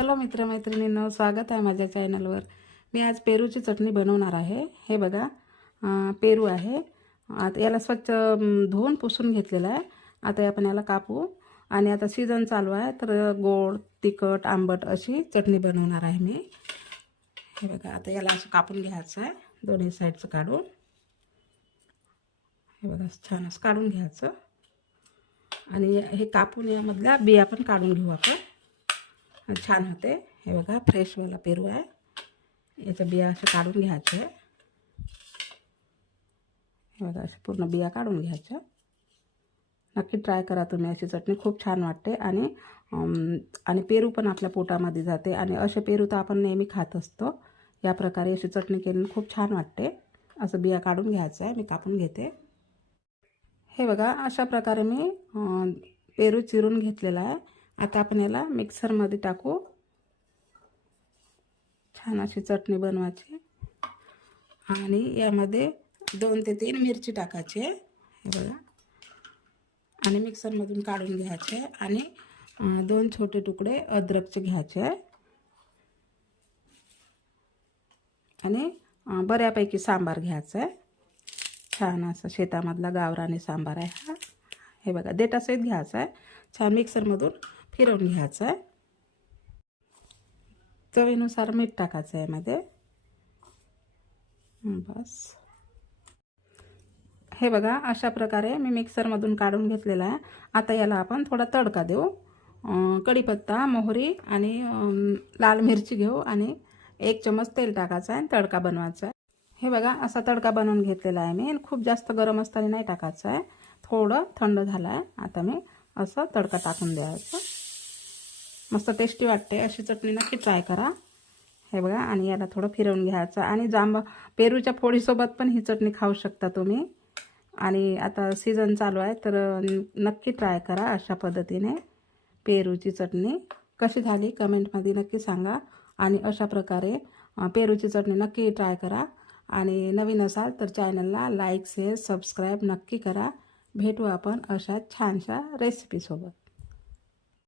Hello मित्रमैत्रिणींनो स्वागत आहे माझ्या चॅनलवर. मी आज पेरूची चटणी बनवणार आहे. हे बघा पेरू आहे. आता याला स्वच्छ धुवून पुसून घेतलेलं आहे. आता आपण याला कापू. आणि आता सीझन चालू आहे तर गोड तिखट आंबट अशी चटणी बनवणार आहे मी. हे बघा आता याला असं कापून घ्यायचं आहे दोन्ही साईडचं काढून. हे बघा छान असं काढून घ्यायचं. आणि हे कापून यामधल्या बिया पण काढून घेऊ आपण. छान होते. हे बघा फ्रेशवाला पेरू आहे. याच्या बिया असं काढून घ्यायच्या हे बघा असं पूर्ण बिया काढून घ्यायच्या. नक्की ट्राय करा तुम्ही अशी चटणी. खूप छान वाटते. आणि आणि पेरू पण आपल्या पोटामध्ये जाते. आणि असे पेरू तर आपण नेहमी खात असतो. या प्रकारे अशी चटणी केली. खूप छान वाटते. असं बिया काढून घ्यायचं आहे. मी कापून घेते. हे बघा अशा प्रकारे मी पेरू चिरून घेतलेला आहे. आता आपण याला मिक्सरमध्ये टाकू. छान अशी चटणी बनवायची. आणि यामध्ये दोन ते तीन मिरची टाकायची. आहे हे बघा. आणि मिक्सरमधून काढून घ्यायचे. आणि दोन छोटे तुकडे अद्रकचे घ्यायचे. आहे आणि बऱ्यापैकी सांबार घ्यायचा. आहे छान असं शेतामधला गावराने सांबार आहे हा. हे बघा देटासहित घ्यायचा आहे. छान मिक्सरमधून फिरवून घ्यायचं आहे. चवीनुसार मीठ टाकायचं आहे यामध्ये. बस. हे बघा अशा प्रकारे मी मिक्सरमधून काढून घेतलेला आहे. आता याला आपण थोडा तडका देऊ. कढीपत्ता मोहरी आणि लाल मिरची घेऊ आणि एक चमच तेल टाकायचं आहे आणि तडका बनवायचा आहे. हे बघा असा तडका बनवून घेतलेला आहे मी. आणि खूप जास्त गरम असताना नाही टाकायचं आहे. थोडं थंड झालं आहे. आता मी असं तडका टाकून द्यायचं. मस्त टेस्टी वाटते. अशी चटणी नक्की ट्राय करा. हे बघा आणि याला थोडं फिरवून घ्यायचं. आणि जांब पेरूच्या फोडीसोबत पण ही चटणी खाऊ शकता तुम्ही. आणि आता सीझन चालू आहे तर नक्की ट्राय करा अशा पद्धतीने पेरूची चटणी. कशी झाली कमेंटमध्ये नक्की सांगा. आणि अशा प्रकारे पेरूची चटणी नक्की ट्राय करा. आणि नवीन असाल तर चॅनलला लाईक शेअर सबस्क्राईब नक्की करा. भेटू आपण अशा छानशा रेसिपीसोबत